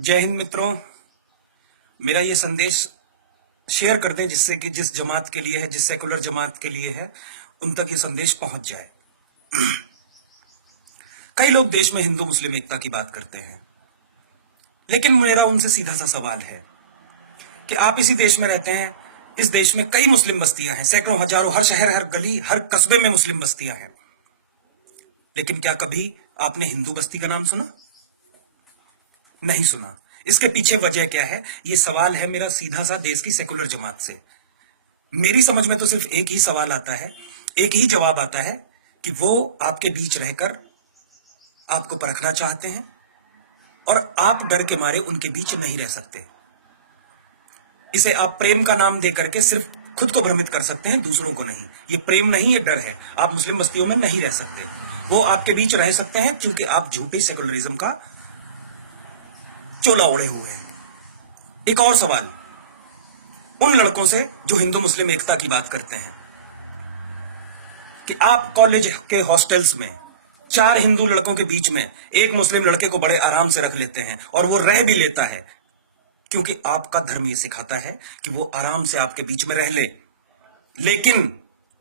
जय हिंद मित्रों। मेरा ये संदेश शेयर कर दें जिससे कि जिस जमात के लिए है, जिस सेकुलर जमात के लिए है, उन तक ये संदेश पहुंच जाए। कई लोग देश में हिंदू मुस्लिम एकता की बात करते हैं, लेकिन मेरा उनसे सीधा सा सवाल है कि आप इसी देश में रहते हैं। इस देश में कई मुस्लिम बस्तियां हैं, सैकड़ों हजारों, हर शहर, हर गली, हर कस्बे में मुस्लिम बस्तियां हैं, लेकिन क्या कभी आपने हिंदू बस्ती का नाम सुना? नहीं सुना। इसके पीछे वजह क्या है? ये सवाल है मेरा सीधा सा देश की सेकुलर जमात से। मेरी समझ में तो सिर्फ एक ही सवाल आता है, एक ही जवाब आता है कि वो आपके बीच रहकर आपको परखना चाहते हैं और आप डर के मारे उनके बीच नहीं रह सकते। इसे आप प्रेम का नाम देकर के सिर्फ खुद को भ्रमित कर सकते हैं, दूसरों को नहीं। ये प्रेम नहीं, ये डर है। आप मुस्लिम बस्तियों में नहीं रह सकते। वो आपके बीच रह सकते हैं क्योंकि आप झूठे सेकुलरिज्म का चोला ओढ़े हुए हैं। एक और सवाल उन लड़कों से जो हिंदू मुस्लिम एकता की बात करते हैं कि आप कॉलेज के हॉस्टल्स में 4 हिंदू लड़कों के बीच में एक मुस्लिम लड़के को बड़े आराम से रख लेते हैं और वो रह भी लेता है क्योंकि आपका धर्म ये सिखाता है कि वो आराम से आपके बीच में रह ले। लेकिन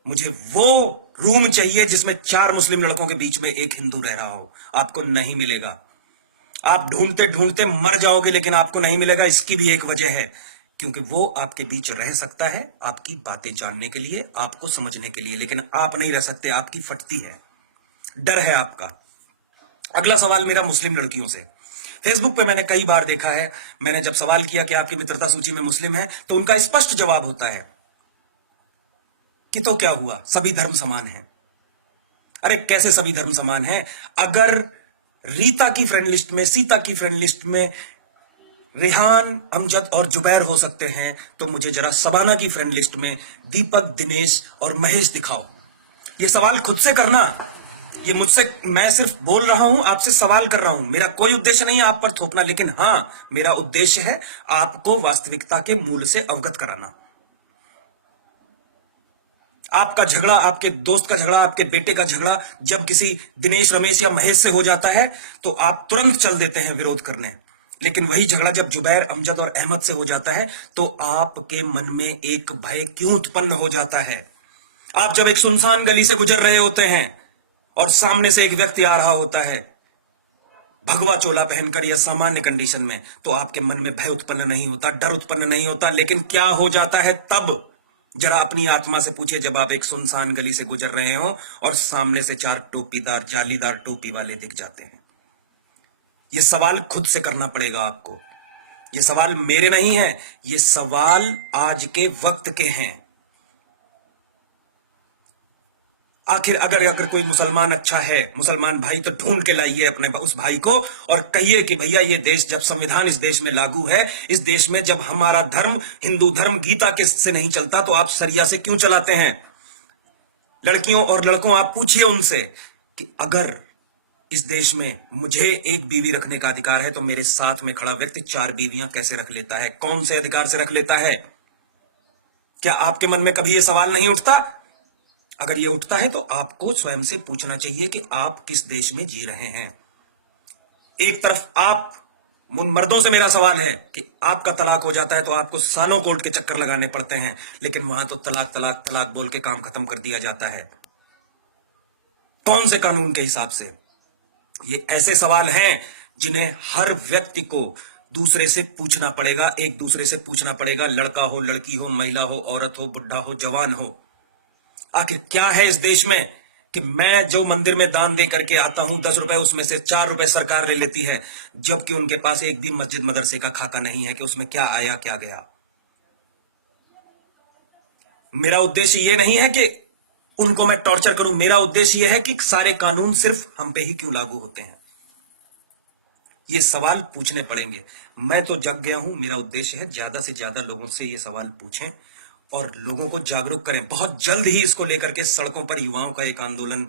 मुझे वो रूम चाहिए जिसमें 4 मुस्लिम लड़कों के बीच में एक हिंदू रह रहा हो। आपको नहीं मिलेगा। आप ढूंढते ढूंढते मर जाओगे, लेकिन आपको नहीं मिलेगा। इसकी भी एक वजह है, क्योंकि वो आपके बीच रह सकता है आपकी बातें जानने के लिए, आपको समझने के लिए, लेकिन आप नहीं रह सकते। आपकी फटती है, डर है आपका। अगला सवाल मेरा मुस्लिम लड़कियों से। फेसबुक पे मैंने कई बार देखा है, मैंने जब सवाल किया कि आपकी मित्रता सूची में मुस्लिम है, तो उनका स्पष्ट जवाब होता है कि तो क्या हुआ, सभी धर्म समान हैं। अरे कैसे सभी धर्म समान हैं? अगर रीता की फ्रेंड लिस्ट में, सीता की फ्रेंड लिस्ट में रिहान, अमजद और जुबैर हो सकते हैं, तो मुझे जरा सबाना की फ्रेंड लिस्ट में दीपक, दिनेश और महेश दिखाओ। ये सवाल खुद से करना। ये मुझसे, मैं सिर्फ बोल रहा हूं, आपसे सवाल कर रहा हूं। मेरा कोई उद्देश्य नहीं है आप पर थोपना, लेकिन हां, मेरा उद्देश्य है आपको वास्तविकता के मूल से अवगत कराना। आपका झगड़ा, आपके दोस्त का झगड़ा, आपके बेटे का झगड़ा जब किसी दिनेश, रमेश या महेश से हो जाता है तो आप तुरंत चल देते हैं विरोध करने। लेकिन वही झगड़ा जब जुबैर, अमजद और अहमद से हो जाता है तो आपके मन में एक भय क्यों उत्पन्न हो जाता है? आप जब एक सुनसान गली से गुजर रहे होते हैं और सामने से एक व्यक्ति आ रहा होता है भगवा चोला पहनकर या सामान्य कंडीशन में, तो आपके मन में भय उत्पन्न नहीं होता, डर उत्पन्न नहीं होता। लेकिन क्या हो जाता है तब? जरा अपनी आत्मा से पूछिए, जब आप एक सुनसान गली से गुजर रहे हो और सामने से 4 टोपीदार, जालीदार टोपी वाले दिख जाते हैं। यह सवाल खुद से करना पड़ेगा आपको। यह सवाल मेरे नहीं है, ये सवाल आज के वक्त के हैं। आखिर अगर कोई मुसलमान अच्छा है, मुसलमान भाई, तो ढूंढ के लाइए अपने उस भाई को और कहिए कि भैया, ये देश, जब संविधान इस देश में लागू है, इस देश में जब हमारा धर्म, हिंदू धर्म, गीता के से नहीं चलता, तो आप सरिया से क्यों चलाते हैं? लड़कियों और लड़कों, आप पूछिए उनसे कि अगर इस देश में मुझे एक बीवी रखने का अधिकार है, तो मेरे साथ में खड़ा व्यक्ति 4 बीवियां कैसे रख लेता है? कौन से अधिकार से रख लेता है? क्या आपके मन में कभी यह सवाल नहीं उठता? अगर ये उठता है तो आपको स्वयं से पूछना चाहिए कि आप किस देश में जी रहे हैं। एक तरफ आप, मर्दों से मेरा सवाल है कि आपका तलाक हो जाता है तो आपको सालों कोर्ट के चक्कर लगाने पड़ते हैं, लेकिन वहां तो तलाक तलाक तलाक बोल के काम खत्म कर दिया जाता है। कौन से कानून के हिसाब से? ये ऐसे सवाल हैं जिन्हें हर व्यक्ति को दूसरे से पूछना पड़ेगा, एक दूसरे से पूछना पड़ेगा। लड़का हो, लड़की हो, महिला हो, औरत हो, बुढ़ा हो, जवान हो। आखिर क्या है इस देश में कि मैं जो मंदिर में दान दे करके आता हूं 10 रुपए, उसमें से 4 रुपए सरकार ले लेती है, जबकि उनके पास एक भी मस्जिद मदरसे का खाका नहीं है कि उसमें क्या आया क्या गया। मेरा उद्देश्य यह नहीं है कि उनको मैं टॉर्चर करूं, मेरा उद्देश्य यह है कि सारे कानून सिर्फ हम पे ही क्यों लागू होते हैं। ये सवाल पूछने पड़ेंगे। मैं तो जग गया हूं। मेरा उद्देश्य है ज्यादा से ज्यादा लोगों से ये सवाल पूछें और लोगों को जागरूक करें। बहुत जल्द ही इसको लेकर के सड़कों पर युवाओं का एक आंदोलन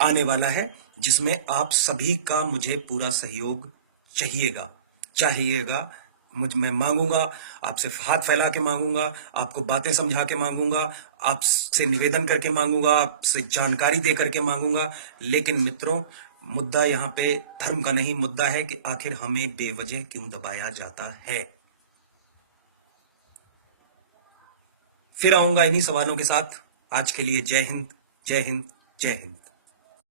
आने वाला है, जिसमें आप सभी का मुझे पूरा सहयोग चाहिएगा। मैं मांगूंगा, आपसे हाथ फैला के मांगूंगा, आपको बातें समझा के मांगूंगा, आपसे निवेदन करके मांगूंगा, आपसे जानकारी दे करके मांगूंगा। लेकिन मित्रों, मुद्दा यहाँ पे धर्म का नहीं, मुद्दा है कि आखिर हमें बेवजह क्यों दबाया जाता है। फिर आऊंगा इन्हीं सवालों के साथ। आज के लिए जय हिंद, जय हिंद, जय हिंद।